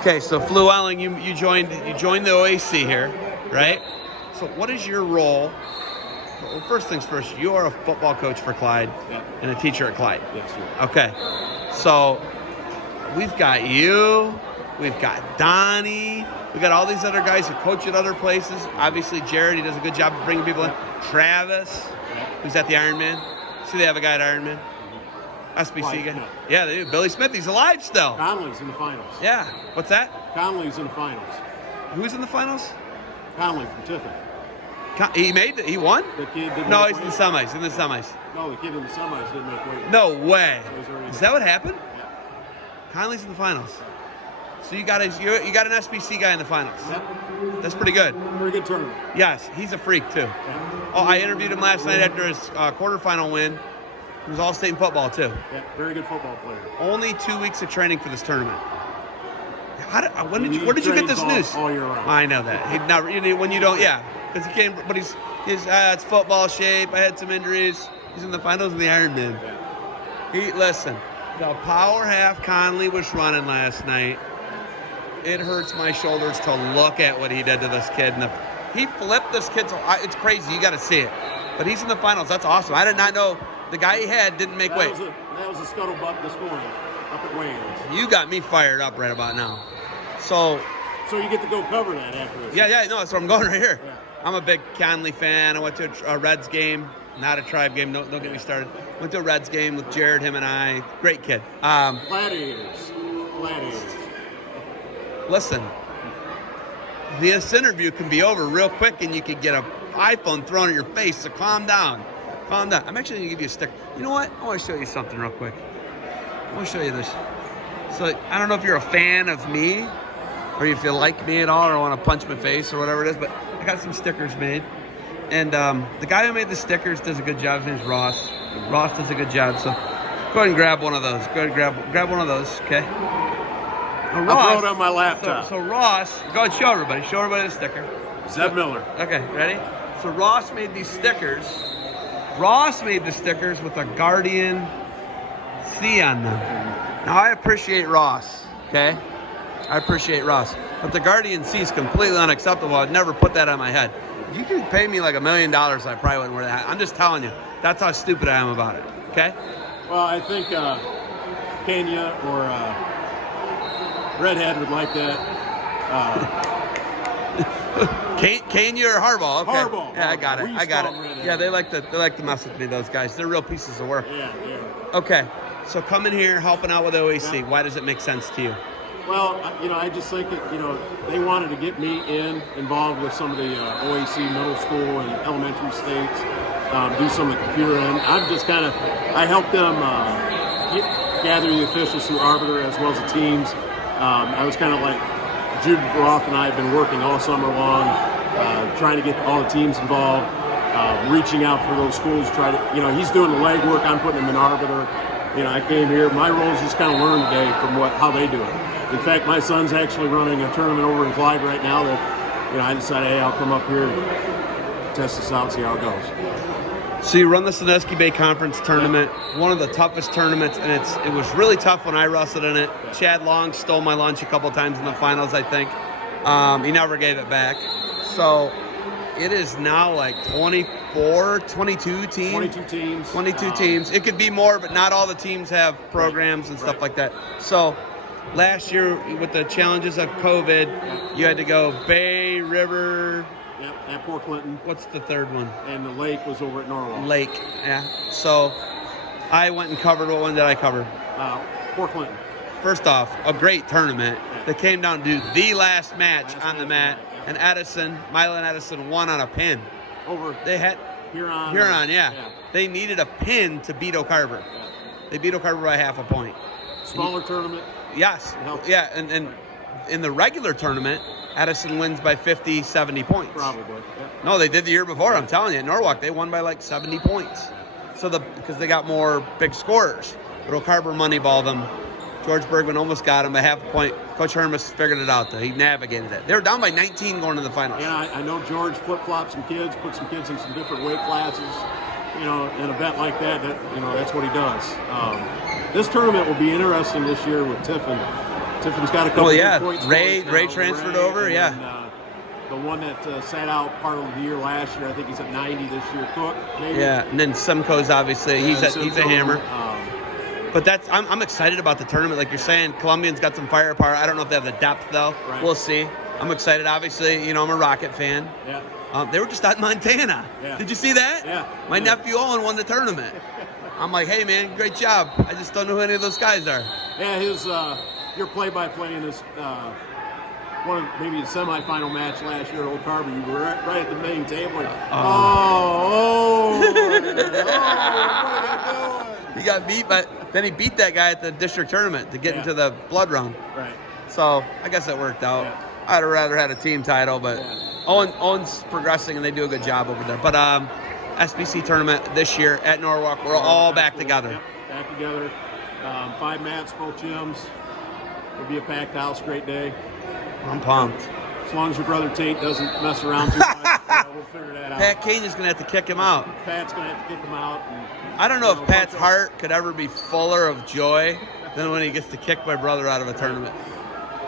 Okay, so Flew Elling, you joined the OAC here, right? So what is your role? Well, first things first, you are a football coach for Clyde and a teacher at Clyde. Yes, sir. Okay, so we've got you, we've got Donnie, we've got all these other guys who coach at other places. Obviously, Jared, he does a good job of bringing people in. Travis, who's at the Ironman. See, they have a guy at Ironman. SBC guy. No. Yeah, they do. Billy Smith, he's alive still. Conley's in the finals. Yeah. What's that? Conley's in the finals. Who's in the finals? Conley from Tiffin. He won? The kid didn't No, make he's in the weight. semis. In the semis. No, the kid in the semis didn't make weight. No way. So he's already Is that what happened? Yeah. Conley's in the finals. So you got an SBC guy in the finals. Yep. That's pretty good. Very good tournament. Yes, he's a freak too. Yeah. Oh, I interviewed him last night after his quarterfinal win. He was all-state in football too. Yeah, very good football player. Only 2 weeks of training for this tournament. Where did you get this trains news? all year round. I know that. He never, when you don't, yeah, because he came, but he's it's football shape. I had some injuries. He's in the finals of the Ironman. Yeah. Listen, the power half Conley was running last night. It hurts my shoulders to look at what he did to this kid. And he flipped this kid. It's crazy. You got to see it. But he's in the finals. That's awesome. I did not know the guy he had didn't make weight. That was a scuttlebutt this morning up at Wayne's. You got me fired up right about now. So you get to go cover that after this. Yeah, no, that's where I'm going right here. Yeah. I'm a big Conley fan. I went to a Reds game, not a Tribe game. Don't get me started. Went to a Reds game with Jared, him and I. Great kid. Gladiators. Listen, this interview can be over real quick, and you could get an iPhone thrown at your face. So calm down. I'm actually gonna give you a stick. You know what? I want to show you something real quick. I want to show you this. So I don't know if you're a fan of me, or if you like me at all, or want to punch my face, or whatever it is, but I got some stickers made. And the guy who made the stickers does a good job. His name's Ross. Ross does a good job, so go ahead and grab one of those. Go ahead and grab one of those, okay? Now, Ross, I'll throw it on my laptop. So Ross, go ahead and show everybody. Show everybody the sticker. Zeb Miller. Okay, ready? So Ross made these stickers. Ross made the stickers with a Guardian C on them. Now, I appreciate Ross, okay? I appreciate Ross. But the Guardian C is completely unacceptable. I'd never put that on my head. You could pay me like $1 million, I probably wouldn't wear that. I'm just telling you. That's how stupid I am about it, okay? Well, I think Kenya or Redhead would like that. Kenya or Harbaugh? Okay. Harbaugh. Yeah, I got it. We I got used to call him it. Redhead. Yeah, they like to mess with me, those guys. They're real pieces of work. Yeah. Okay, so coming here, helping out with OAC, why does it make sense to you? Well, I just think they wanted to get me involved with some of the OAC middle school and elementary states, do some of the computer end. I helped them gather the officials through Arbiter as well as the teams. I was kind of like Jude Roth and I have been working all summer long, trying to get all the teams involved, reaching out for those schools, he's doing the legwork, I'm putting them in Arbiter. I came here, my role is just kind of learn today from how they do it. In fact, my son's actually running a tournament over in Clyde right now that, I decided, hey, I'll come up here and test this out, see how it goes. So you run the Sandusky Bay Conference tournament, one of the toughest tournaments, and it was really tough when I wrestled in it. Chad Long stole my lunch a couple times in the finals, I think. He never gave it back. So it is now like 22 teams. 22 teams. 22 teams. It could be more, but not all the teams have programs and stuff like that. So last year, with the challenges of COVID, you had to go Bay, River. Yep, at Port Clinton. What's the third one? And the lake was over at Norwalk. Lake, yeah. So I went and covered. What one did I cover? Port Clinton. First off, a great tournament that came down to the last match on the mat. And Mylon Edison won on a pin. They had Huron, yeah. They needed a pin to beat Oak Harbor. Yeah. They beat Oak Harbor by half a point. Smaller tournament. Yes. Yeah, and in the regular tournament, Edison wins by 50, 70 points. Probably. Yeah. No, they did the year before. I'm telling you, at Norwalk, they won by like 70 points. So because they got more big scorers. But Oak Harbor moneyballed them. George Bergman almost got him by half a point. Coach Hermes figured it out, though. He navigated it. They were down by 19 going to the finals. Yeah, I know George flip-flopped some kids, put some kids in some different weight classes. In an event like that, that's what he does. This tournament will be interesting this year with Tiffin. Tiffin's got a couple Oh yeah, big points. Ray for us now. transferred over. And Yeah. then, the one that sat out part of the year last year, I think he's at 90 this year. Cook, maybe. Yeah, and then Simcoe's obviously he's a hammer. But I'm excited about the tournament. Like you're saying, Columbian's got some firepower. I don't know if they have the depth though. Right. We'll see. I'm excited. Obviously, you know I'm a Rocket fan. Yeah. They were just out in Montana. Yeah. Did you see that? Yeah. My nephew Owen won the tournament. I'm like, hey man, great job. I just don't know who any of those guys are. Yeah, his your play-by-play in this one of maybe the semifinal match last year at Old Carver. You were right at the main table. Like, what are you doing? He got beat, but then he beat that guy at the district tournament to get into the blood round. Right. So I guess it worked out. Yeah. I'd have rather had a team title, but Owen's progressing and they do a good job over there. But SBC tournament this year at Norwalk, we're all back together. Yep, back together. 5 mats, both gyms. It'll be a packed house, great day. I'm pumped. As long as your brother Tate doesn't mess around too much, we'll figure that out. Pat Kaney's going to have to kick him out. Pat's going to have to kick him out. I don't know if Pat's heart could ever be fuller of joy than when he gets to kick my brother out of a tournament.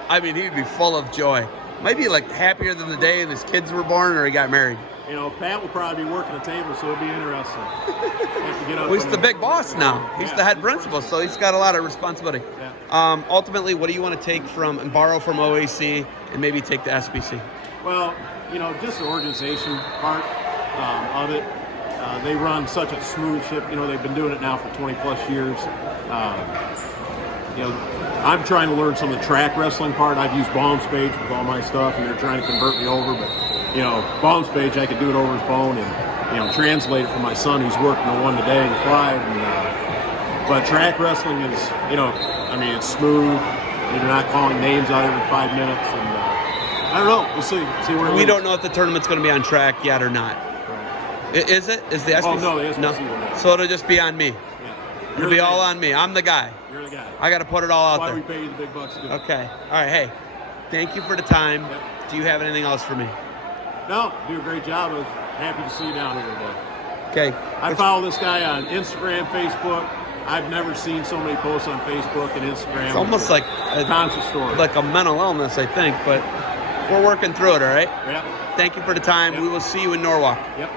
I mean, he'd be full of joy. Might be like happier than the day his kids were born or he got married. You know, Pat will probably be working a table, so it'll be interesting. Have to get up Well, he's the big boss now. He's the head principal, so he's got a lot of responsibility. Yeah. Ultimately, what do you want to take from and borrow from OAC and maybe take to SBC? Well, you know, just the organization part of it. They run such a smooth ship. You know, they've been doing it now for 20 plus years. You know, I'm trying to learn some of the track wrestling part. I've used Baum's page with all my stuff, and they're trying to convert me over. But, you know, Baum's page, I could do it over the phone and, you know, translate it for my son who's working the one today in Clyde. And, but track wrestling is, you know, I mean, it's smooth. You're not calling names out every 5 minutes. And I don't know. We'll see. Where we don't know if the tournament's going to be on track yet or not. Right. Is it? Is the SBC? Oh, no, the SBC. No. So it'll just be on me. Yeah. It'll be all on me. I'm the guy. You're the guy. I got to put it all out there. That's why we pay you the big bucks to do it. Okay. All right. Hey, thank you for the time. Yep. Do you have anything else for me? No. Do a great job. I was happy to see you down here today. Okay. I follow this guy on Instagram, Facebook. I've never seen so many posts on Facebook and Instagram. It's almost like a constant story. Like a mental illness, I think, but we're working through it, all right? Yep. Thank you for the time. Yep. We will see you in Norwalk. Yep.